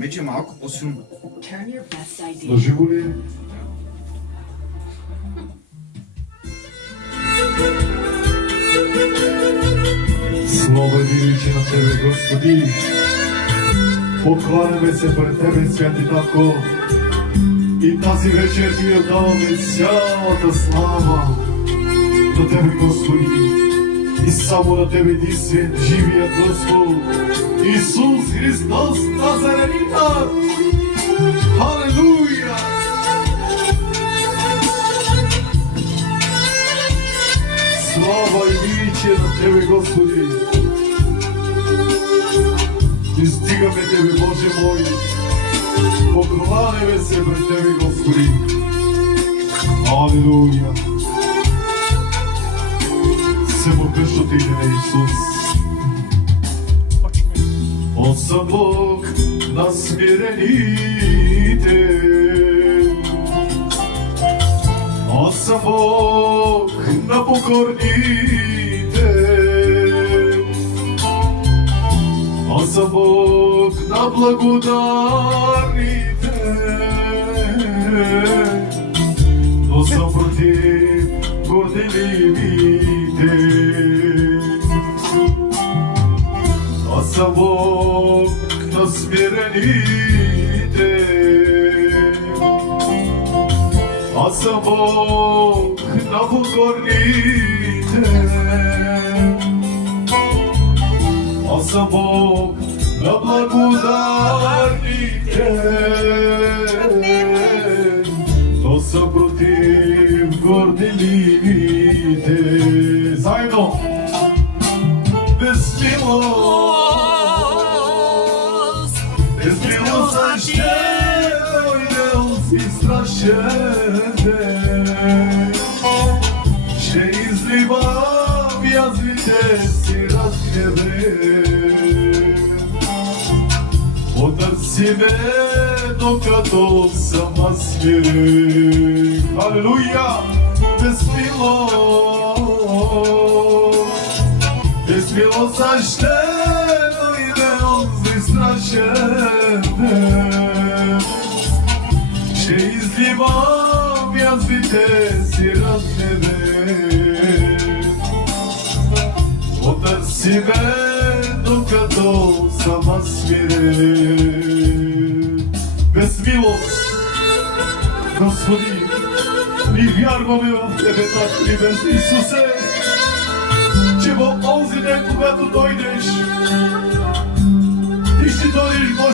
вече е малко по-силно. Turn your best idea. На живо ли? Слава и величие на Тебе, Господи! Покланяме се пред Тебе, святи Татко, и тази вечер Ти отдаваме цялата слава на Тебе, Господи, и само на Тебе единствен, живият Господ, Исус Христос Назаренита! Халелуя! Слава и величие на Тебе, Господи! Издигаме Тебе, Боже мой! Покланяме се пред Тебе, Господи! Алелуя! Всемогъщото име на Исус! От съм Бог на смирените, аз съм Бог на покорните, аз съм Бог на благодарните, но съм против горделивите. Аз съм Бог на смирените, аз съм Бог на покорните, аз съм Бог на благодарните, но съм против горделивите. Заедно! Без милост, без милост защита дойде си страшен ден. Ще изливам язвите си разгневен. Потърси ме, докато съм смирен. Халелуя! Без милост, без милост защитено иде онзи страшен ден. Ще изливам язвите си разгневен. Потърси ме, докато съм смирен. Без милост, Господи, ни вярваме в Тебе, Татко Небесен Исусе, че в онзи ден, когато дойдеш, Ти ще дойдеш, Боже.